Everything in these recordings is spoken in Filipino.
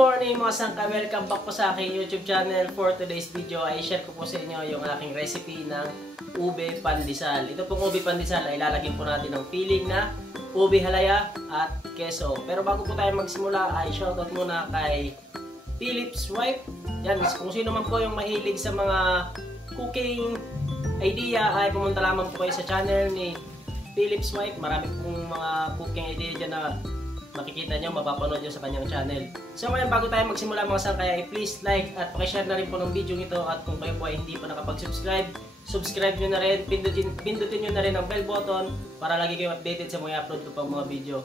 morning mga sangka! Welcome back po sa aking YouTube channel. For today's video ay share ko po sa inyo yung aking recipe ng ube pandesal. Ito pong ube pandesal ay lalagyan po natin ng piling na ube halaya at keso. Pero bago po tayo magsimula ay shoutout muna kay Philip's Wife. Yan, kung sino man po yung mahilig sa mga cooking idea ay pumunta lamang po kayo sa channel ni Philip's Wife. Marami pong mga cooking idea dyan na makikita nyo, mapapanood nyo sa kanyang channel. So ngayon, bago tayo magsimula mga sangkaya, please like at pakishare na rin po ng video ito. At kung kayo po ay hindi pa nakapag-subscribe, subscribe nyo na rin, pindutin nyo na rin ang bell button para lagi kayo updated sa mga upload ko pang mga video.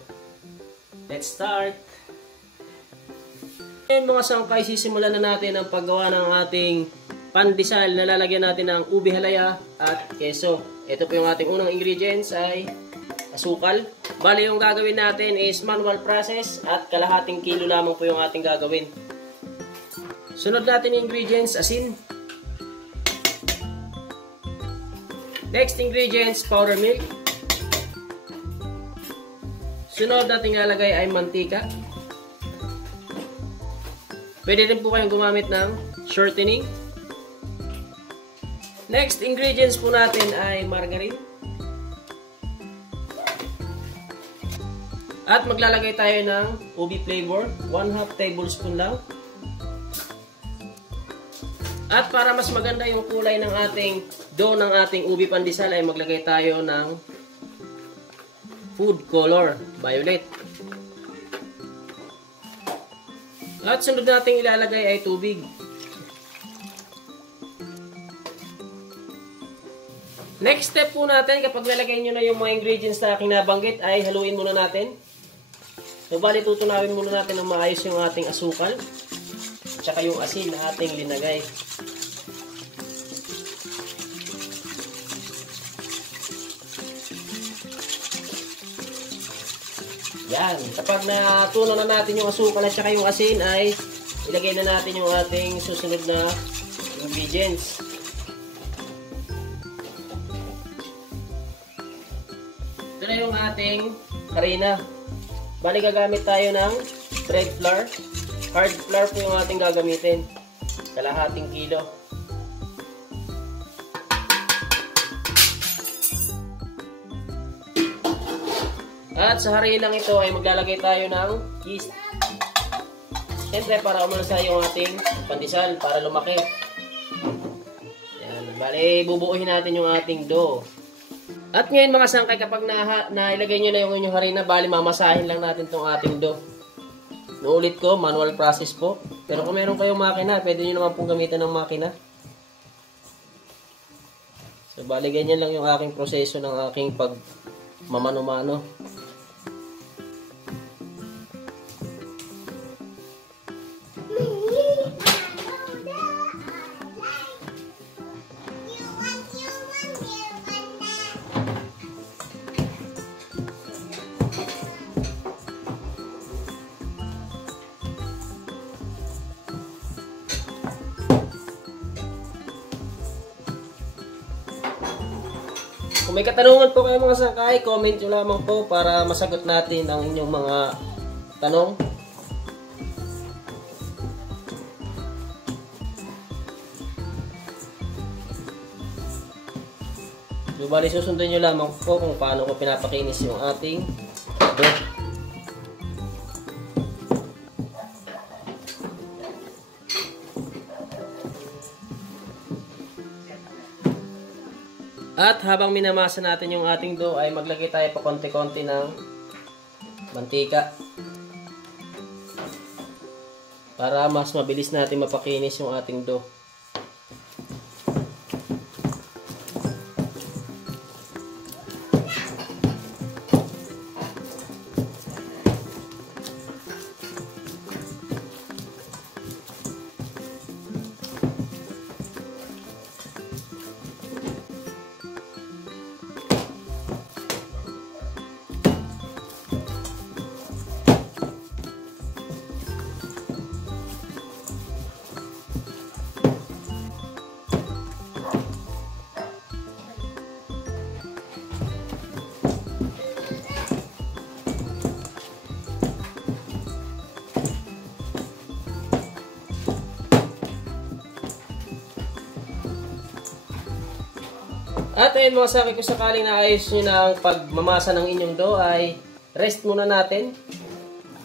Let's start! Ngayon mga sangkay, sisimulan na natin ang paggawa ng ating pandesal na lalagyan natin ng ube halaya at keso. Ito po yung ating unang ingredients ay asukal. Bali yung gagawin natin is manual process at kalahating kilo lamang po yung ating gagawin. Sunod natin yung ingredients, asin. Next ingredients, powder milk. Sunod natin ilalagay ay mantika. Pwede rin po kayong gumamit ng shortening. Next ingredients po natin ay margarine. At maglalagay tayo ng ube flavor, 1/2 tablespoon lang. At para mas maganda yung kulay ng ating dough ng ating ube pandesal ay maglagay tayo ng food color, violet. At sunod nating ilalagay ay tubig. Next step po natin, kapag nalagay nyo na yung mga ingredients na aking nabanggit, ay haluin muna natin. So, bali, tutunawin muna natin ng maayos yung ating asukal at saka yung asin na ating linagay. Yan. Kapag natunaw na natin yung asukal at saka yung asin, ay ilagay na natin yung ating susunod na ingredients. Ito na yung ating harina. Bali, gagamit tayo ng bread flour. Hard flour po yung ating gagamitin. Kalahating kilo. At sa harinang ito ay maglalagay tayo ng yeast. Siyempre, para umalasa yung ating pandesal, para lumaki. Yan. Bali, bubuuhin natin yung ating dough. At ngayon mga sangkay, kapag nailagay nyo na yung inyong harina, bali mamasahin lang natin itong ating dough. Nuulit ko, manual process po. Pero kung meron kayong makina, pwede nyo naman pong gamitan ng makina. So bali ganyan lang yung aking proseso ng aking pagmamano-mano. Kung may katanungan po kayo mga sangkay, comment nyo lamang po para masagot natin ang inyong mga tanong. So, bali susundan nyo lamang po kung paano ko pinapakinis yung ating dough. At habang minamasa natin yung ating dough ay maglagay tayo pa konti-konti ng mantika para mas mabilis natin mapakinis yung ating dough. natin mga sangkay, kung sakaling naayos nyo na ang pagmamasa ng inyong dough ay rest muna natin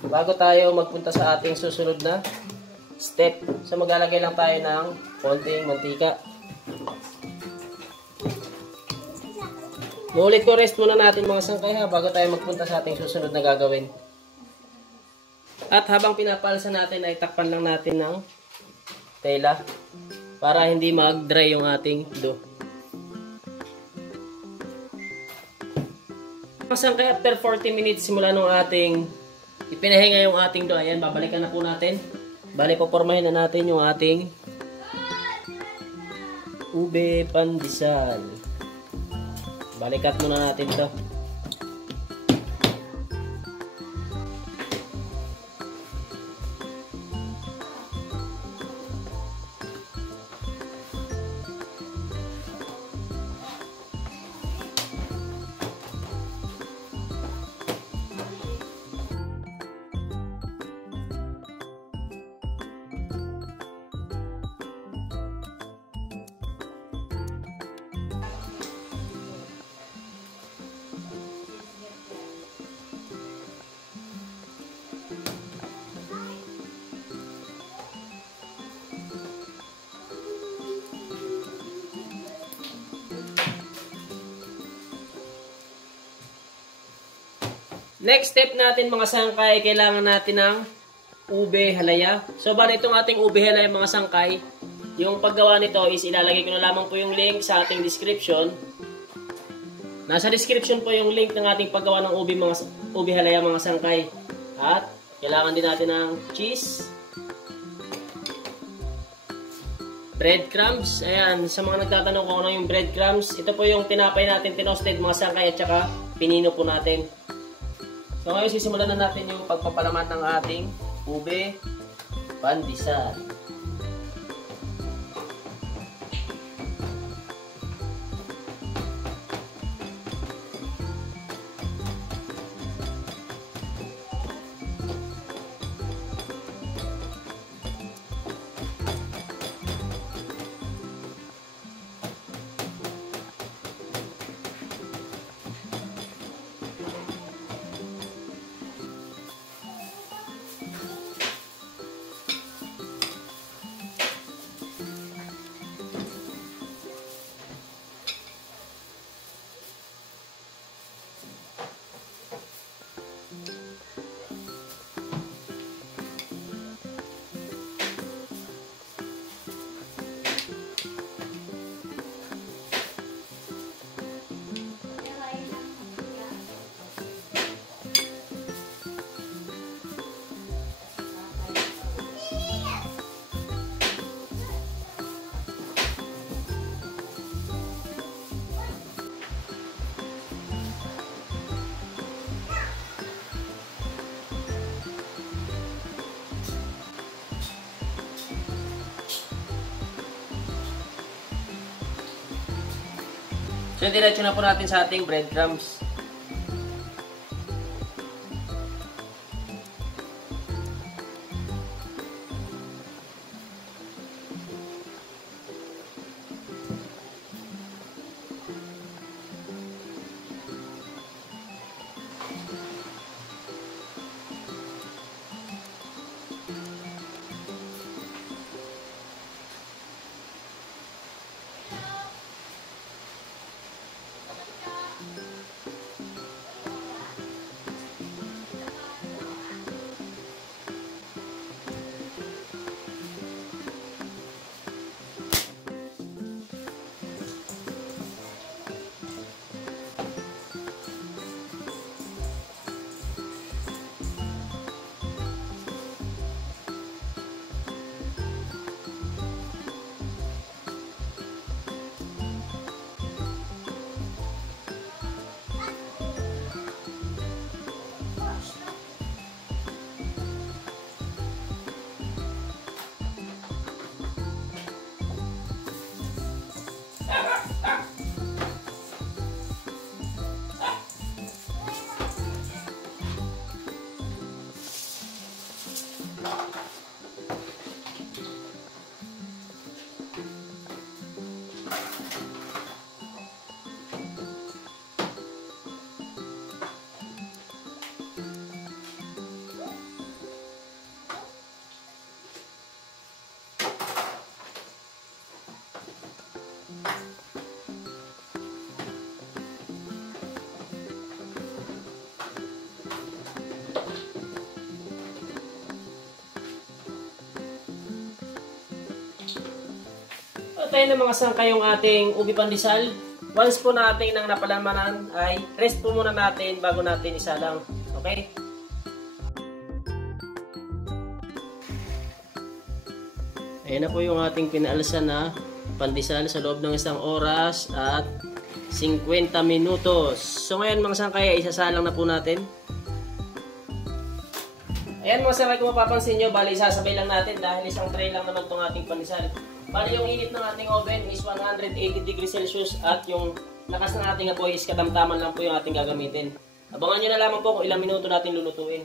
bago tayo magpunta sa ating susunod na step. So maglalagay lang tayo ng konting mantika. Nulit ko, rest muna natin mga sangkay ha, bago tayo magpunta sa ating susunod na gagawin. At habang pinapalsa natin ay takpan lang natin ng tela para hindi mag-dry yung ating dough. Mga sangkay, after 40 minutes simula nung ating ipinahinga yung ating dough, ayan, babalikan na po natin. Bali, popormahin na natin yung ating ube pandesal. Balikat muna natin to. Next step natin mga sangkay, kailangan natin ng ube halaya. So bali itong ating ube halaya mga sangkay, yung paggawa nito is ilalagay ko na lamang po yung link sa ating description. Nasa description po yung link ng ating paggawa ng ube halaya mga sangkay. At kailangan din natin ng cheese, breadcrumbs. Ayan, sa mga nagtatanong kung ano yung breadcrumbs, ito po yung tinapay natin tinosted mga sangkay at saka pinino po natin. So ngayon sisimulan na natin yung pagpapalaman ng ating ube pandesal. So, diretso na po natin sa ating breadcrumbs. tayo ng mga sangkay yung ating ubi pandesal. Once po natin nang napalamanan ay rest po muna natin bago natin isalang. Okay? Ayan na po yung ating pinaalsa na pandesal sa loob ng 1 oras at 50 minutos. So ngayon mga sangkay, isasalang na po natin. Ayan mga sangkay, kung mapapansin nyo, bali isasabay lang natin dahil isang tray lang naman itong ating pandesal. Bali yung init ng ating oven is 180 degrees Celsius at yung lakas ng ating apoy is katamtaman lang po yung ating gagamitin. Abangan nyo na lamang po kung ilang minuto natin lulutuin.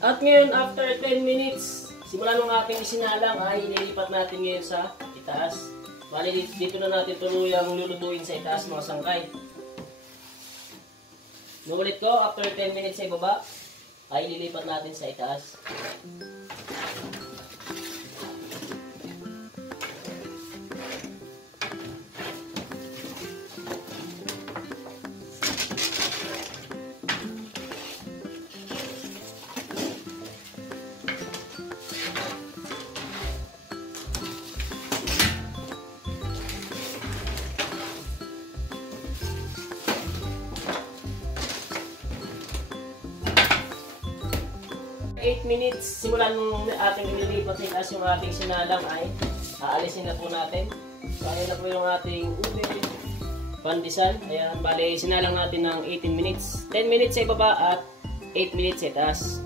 At ngayon, after 10 minutes, simula nung ating isinalang ay ililipat natin ngayon sa itaas. Bali, dito na natin tuluyang lulutuin sa itaas mga sangkay. Nuulit ko, after 10 minutes sa ibaba, ay ililipat natin sa itaas. Minutes, simulan nung ating inilipat sa itaas yung ating sinalang ay aalisin na po natin. So ayan na po yung ating ube pandesal. Ayan, bali sinalang natin ng 18 minutes. 10 minutes sa ibaba at 8 minutes sa itaas.